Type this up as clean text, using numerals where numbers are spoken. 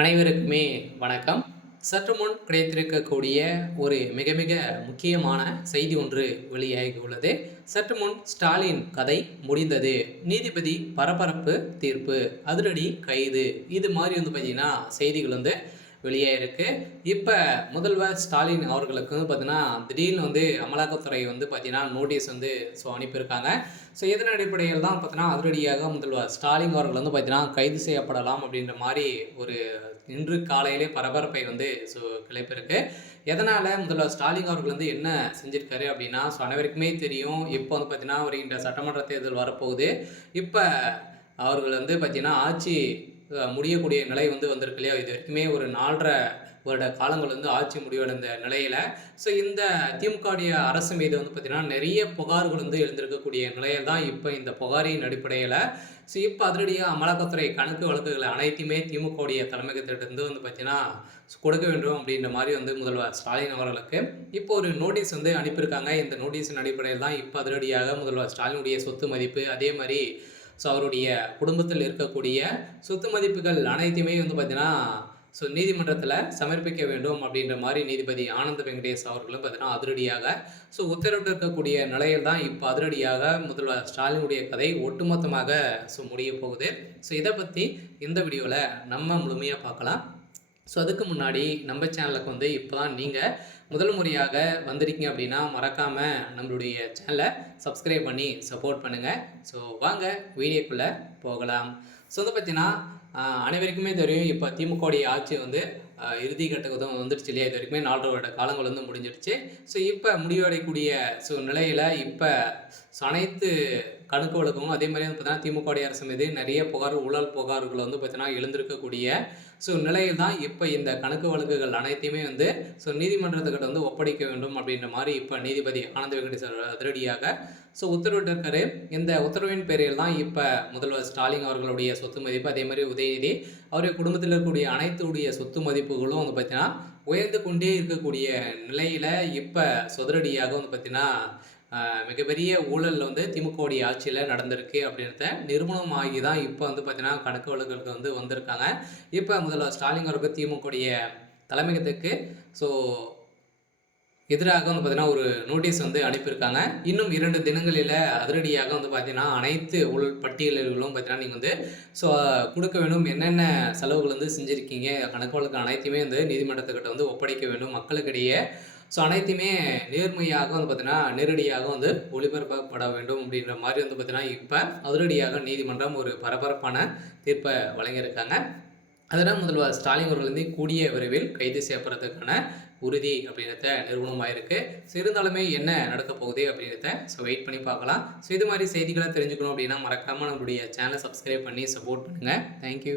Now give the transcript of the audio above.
அனைவருக்குமே வணக்கம். சற்று முன் கிடைத்திருக்கக்கூடிய ஒரு மிக மிக முக்கியமான செய்தி ஒன்று வெளியாகி உள்ளது. சற்று முன் ஸ்டாலின் கதை முடிந்தது, நீதிபதி பரபரப்பு தீர்ப்பு, அதிரடி கைது, இது மாதிரி பார்த்தீங்கன்னா செய்திகள் வெளியாயிருக்கு. இப்போ முதல்வர் ஸ்டாலின் அவர்களுக்கு பார்த்தீங்கன்னா திடீர்னு அமலாக்கத்துறை பார்த்தீங்கன்னா நோட்டீஸ் அனுப்பியிருக்காங்க. ஸோ இதன் அடிப்படையில் தான் பார்த்தீங்கன்னா அதிரடியாக முதல்வர் ஸ்டாலின் அவர்கள் பார்த்தீங்கன்னா கைது செய்யப்படலாம் அப்படின்ற மாதிரி ஒரு இன்று காலையிலே பரபரப்பை கிளப்பியிருக்கு. எதனால் முதல்வர் ஸ்டாலின் அவர்கள் என்ன செஞ்சுருக்காரு அப்படின்னா, ஸோ அனைவருக்குமே தெரியும். இப்போ பார்த்தீங்கன்னா வருகின்ற சட்டமன்ற தேர்தல் வரப்போகுது. இப்போ அவர்கள் பார்த்தீங்கன்னா ஆட்சி முடியக்கூடிய நிலை வந்திருக்கு இல்லையா? இது வரைக்குமே ஒரு 4.5 வருட காலங்கள் ஆட்சி முடிவடைந்த நிலையில், ஸோ இந்த திமுகவுடைய அரசு மீது பார்த்தீங்கன்னா நிறைய புகார்கள் எழுந்திருக்கக்கூடிய நிலையில் தான் இப்போ இந்த புகாரின் அடிப்படையில் ஸோ இப்போ அதிரடியாக அமலாக்கத்துறை கணக்கு வழக்குகளை அனைத்துமே திமுகவுடைய தலைமையகத்திலிருந்து பார்த்தீங்கன்னா கொடுக்க வேண்டும் அப்படின்ற மாதிரி முதல்வர் ஸ்டாலின் அவர்களுக்கு இப்போ ஒரு நோட்டீஸ் அனுப்பியிருக்காங்க. இந்த நோட்டீஸின் அடிப்படையில் தான் இப்போ அதிரடியாக முதல்வர் ஸ்டாலினுடைய சொத்து மதிப்பு, அதே மாதிரி ஸோ அவருடைய குடும்பத்தில் இருக்கக்கூடிய சொத்து மதிப்புகள் அனைத்தையுமே பார்த்தீங்கன்னா ஸோ நீதிமன்றத்தில் சமர்ப்பிக்க வேண்டும் அப்படின்ற மாதிரி நீதிபதி ஆனந்த வெங்கடேஷ் அவர்களும் பார்த்தீங்கன்னா அதிரடியாக ஸோ உத்தரவிட்டு இருக்கக்கூடிய நிலையில் தான் இப்போ அதிரடியாக முதல்வர் ஸ்டாலினுடைய கதை ஒட்டுமொத்தமாக முடிய போகுது. ஸோ இதை பற்றி இந்த வீடியோவில் நம்ம முழுமையாக பார்க்கலாம். ஸோ அதுக்கு முன்னாடி நம்ம சேனலுக்கு இப்போ தான் நீங்கள் முதல் முறையாக வந்திருக்கீங்க அப்படின்னா மறக்காமல் நம்மளுடைய சேனலை சப்ஸ்கிரைப் பண்ணி சப்போர்ட் பண்ணுங்கள். ஸோ வாங்க வீடியோக்குள்ளே போகலாம். ஸோ பார்த்தீங்கன்னா அனைவருக்குமே தெரியும், இப்போ திமுகவுடைய ஆட்சி இறுதி கட்டத்துக்கு வந்துடுச்சு இல்லையா? இது வரைக்குமே 4.5 வருட காலங்கள் முடிஞ்சிடுச்சு. ஸோ இப்போ முடிவடையக்கூடிய நிலையில் இப்போ அனைத்து கணக்கு வழக்கும் அதே மாதிரி பார்த்தீங்கன்னா திமுகவுடைய அரசு மீது நிறைய ஊழல் புகார்கள் பார்த்தீங்கன்னா எழுந்திருக்கக்கூடிய நிலையில் தான் இப்போ இந்த கணக்கு வழக்குகள் அனைத்தையுமே நீதிமன்றத்துக்கிட்ட ஒப்படைக்க வேண்டும் அப்படின்ற மாதிரி இப்போ நீதிபதி ஆனந்த வெங்கடேஷ் அதிரடியாக உத்தரவிட்டிருக்காரு. இந்த உத்தரவின் பேரில் தான் இப்போ முதல்வர் ஸ்டாலின் அவர்களுடைய சொத்து மதிப்பு, அதே மாதிரி உதயநிதி அவருடைய குடும்பத்தில் இருக்கக்கூடிய அனைத்துடைய சொத்து மதிப்புகளும் பார்த்தீங்கன்னா உயர்ந்து கொண்டே இருக்கக்கூடிய நிலையில் இப்போ சொதரடியாக பார்த்தீங்கன்னா மிகப்பெரிய ஊழல் திமுகவுடைய ஆட்சியில் நடந்திருக்கு அப்படின்றத நிறுவனம் ஆகி தான் இப்போ பார்த்தீங்கன்னா கணக்கு வழக்குகளுக்கு வந்திருக்காங்க. இப்போ முதல்வர் ஸ்டாலின் அவருக்கு திமுகவுடைய தலைமையகத்துக்கு எதிராக பார்த்தீங்கன்னா ஒரு நோட்டீஸ் அனுப்பியிருக்காங்க. இன்னும் 2 தினங்களில் அதிரடியாக பார்த்தீங்கன்னா அனைத்து பட்டியல்களும் பார்த்தீங்கன்னா நீங்கள் கொடுக்க வேண்டும், என்னென்ன செலவுகள் செஞ்சுருக்கீங்க, கணக்கு வழக்கு அனைத்தையுமே நீதிமன்றத்துக்கிட்ட ஒப்படைக்க வேண்டும், மக்களுக்கிடையே அனைத்தையுமே நேர்மையாக பார்த்தீங்கன்னா நேரடியாக ஒளிபரப்பப்பட வேண்டும் அப்படின்ற மாதிரி பார்த்தீங்கன்னா இப்போ அதிரடியாக நீதிமன்றம் ஒரு பரபரப்பான தீர்ப்பை வழங்கியிருக்காங்க. அதனால் முதல்வர் ஸ்டாலின் அவர்கள் கூடிய விரைவில் கைது செய்யப்படுறதுக்கான உறுதி அப்படின்றத நிறுவனமாக இருக்குது. ஸோ இருந்தாலுமே என்ன நடக்க போகுது அப்படின்றத வெயிட் பண்ணி பார்க்கலாம். ஸோ இது மாதிரி செய்திகளை தெரிஞ்சுக்கணும் அப்படின்னா மறக்காமல் நம்மளுடைய சேனலை சப்ஸ்கிரைப் பண்ணி சப்போர்ட் பண்ணுங்கள். தேங்க்யூ.